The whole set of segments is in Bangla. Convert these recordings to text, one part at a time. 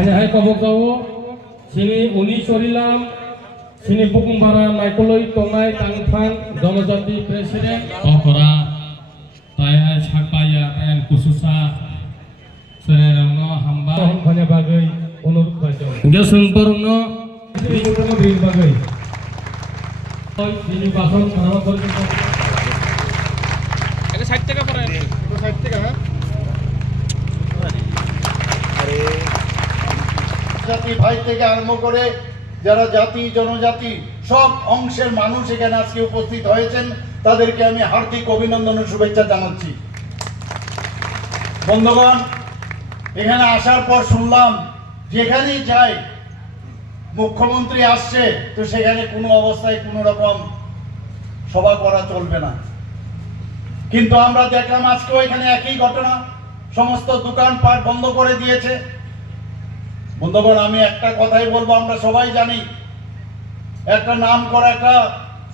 hanya hai kobok sini uni sorilam sini bukumbara naikoloi tongai tangfang jonojati presiden okora taya sakpaya tayan khususa sererangno hamba hanya bagai onurut bajo dia sempurna ini bagai ini bason nama berjumpa এটা সাইড থেকে পড়ে এটা সাইড থেকে হ্যাঁ আরে জাতি ভাই থেকে আরম্ভ করে যারা জাতি জনজাতি সব অংশের মানুষ এখানে আজকে উপস্থিত হয়েছেন তাদেরকে আমি হার্দিক অভিনন্দন ও শুভেচ্ছা জানাচ্ছি। বন্ধুগণ, এখানে আসার পর শুনলাম যেখানেই যাই মুখ্যমন্ত্রী আসছে তো সেখানে কোনো অবস্থায় কোনো রকম সভা করা চলবে না, কিন্তু আমরা দেখলাম আজকেও এখানে একই ঘটনা, সমস্ত দোকানপাট বন্ধ করে দিয়েছে। বন্ধুগণ, আমি একটা কথাই বলবো, আমরা সবাই জানি একটা নাম করা একটা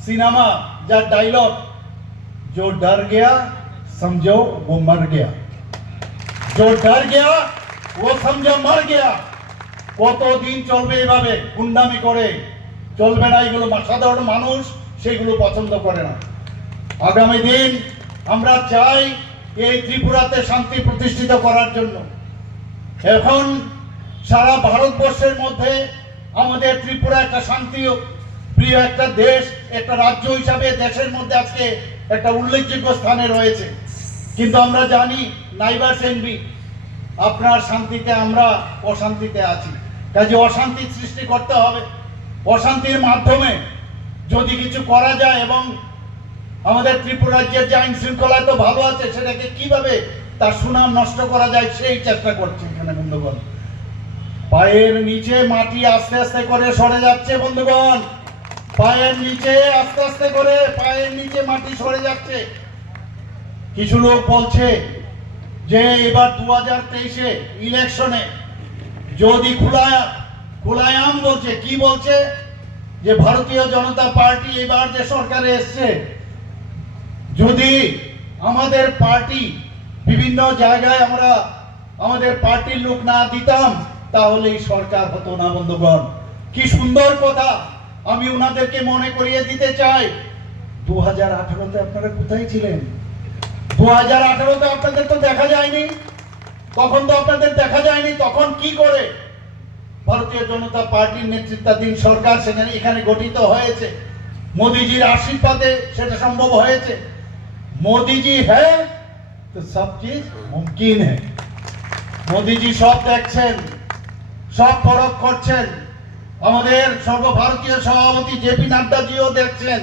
সিনেমা যার ডায়লগ जो डर गया समझो वो मर गया, जो डर गया वो समझो मर गया। কতদিন চলবে এইভাবে গুন্ডামি করে? চলবে না, এগুলো সাধারণ মানুষ সেগুলো পছন্দ করে না। আগামী দিন আমরা চাই এই ত্রিপুরাতে শান্তি প্রতিষ্ঠিত করার জন্য। এখন সারা ভারতবর্ষের মধ্যে আমাদের ত্রিপুরা একটা শান্তি প্রিয় একটা দেশ, একটা রাজ্য হিসাবে দেশের মধ্যে আজকে একটা উল্লেখযোগ্য স্থানে রয়েছে, কিন্তু আমরা জানি নাইবার্স এনভি, আপনার শান্তিতে আমরা অশান্তিতে আছি, কাজে অশান্তি সৃষ্টি করতে হবে। অশান্তির মাধ্যমে যদি কিছু করা যায় এবং আমাদের ত্রিপুরা রাজ্যের যে আইন শৃঙ্খলা তো ভালো আছে সেটাকে কিভাবে তার সুনাম নষ্ট করা যায় সেই চেষ্টা করছে এখানে। বন্ধুগণ, পায়ের নিচে মাটি আস্তে আস্তে করে সরে যাচ্ছে। বন্ধুগণ, পায়ের নিচে আস্তে আস্তে করে পায়ের নিচে মাটি সরে যাচ্ছে। কিছু লোক বলছে যে এবার 2023-এ ইলেকশনে যদি খোলায়াম বলছে, কি বলছে যে ভারতীয় জনতা পার্টি এবার যে সরকারে এসছে, যদি আমাদের পার্টি বিভিন্ন জায়গায় আমরা আমাদের পার্টির লোক না দিতাম তাহলে এই সরকার হতো না। বন্ধুগণ, কি সুন্দর কথা, আমি ওনাদেরকে মনে করিয়ে দিতে চাই 2018-তে আপনারা কোথায় ছিলেন? 2018-তে আপনাদের তো দেখা যায়নি, তখন তো আপনাদের দেখা যায়নি। তখন কি করে ভারতীয় জনতা পার্টির নেতৃত্বাধীন সরকার সেখানে এখানে গঠিত হয়েছে, মোদিজির আশীর্বাদে সেটা সম্ভব হয়েছে। মোদিজি হ্যাঁ তো সব চিজ মুমকিন হ্যাঁ। মোদিজি সব দেখছেন, সব পরখ করছেন। আমাদের সর্বভারতীয় সভাপতি জেপি নাড্ডাজিও দেখছেন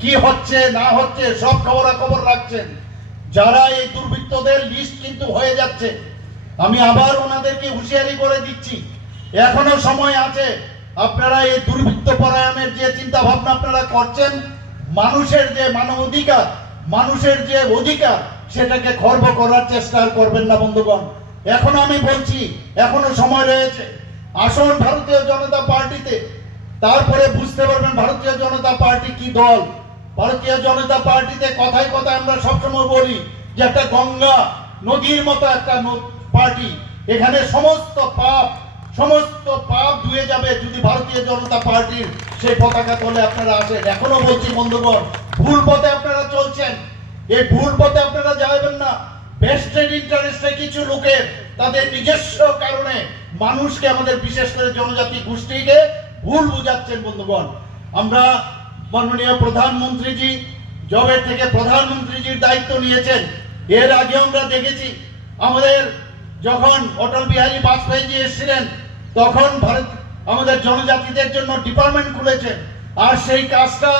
কি হচ্ছে না হচ্ছে, সব খবরাখবর রাখছেন। যারা এই দুর্বৃত্তদের লিস্ট কিন্তু হয়ে যাচ্ছে। আমি আবার ওনাদেরকে হুঁশিয়ারি করে দিচ্ছি, এখনো সময় আছে। আপনারা এই দুর্বৃত্ত পরায়ণের যে চিন্তা ভাবনা আপনারা করছেন, মানুষের যে মানবাধিকার, মানুষের যে অধিকার, সেটাকে খর্ব করার চেষ্টা করবেন না। বন্ধুগণ, এখনো আমি বলছি এখনো সময় রয়েছে। আসুন ভারতীয় জনতা পার্টিতে, তারপরে বুঝতে পারবেন ভারতীয় জনতা পার্টি কি দল। ভারতীয় জনতা পার্টিতে কথায় কথায় আমরা সবসময় বলি যে একটা গঙ্গা নদীর মতো একটা পার্টি, এখানে সমস্ত পাপ ধুয়ে যাবে যদি ভারতীয় জনতা পার্টির সেই পতাকা তলে আপনারা আসেন। এখনো বলছি বন্ধুগণ, ভুল পথে আপনারা চলছেন, এই ভুল পথে আপনারা যাবেন না। বেস্টেড ইন্টারেস্টে কিছু লোকের তাদের নিজস্ব কারণে মানুষকে, আমাদের বিশেষ করে জনজাতি গোষ্ঠীকে ভুল বুঝাচ্ছেন। বন্ধুগণ, আমরা মাননীয় প্রধানমন্ত্রীজি জবের থেকে প্রধানমন্ত্রীজির দায়িত্ব নিয়েছেন, এর আগে আমরা দেখেছি আমাদের যখন অটল বিহারী বাজপেয়ীজি এসেছিলেন তখন ভারত আমাদের জনজাতিদের জন্য ডিপার্টমেন্ট খুলেছেন, আর সেই কাজটা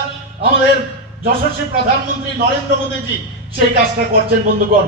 আমাদের যশস্বী প্রধানমন্ত্রী নরেন্দ্র মোদীজি সেই কাজটা করছেন। বন্ধুগণ,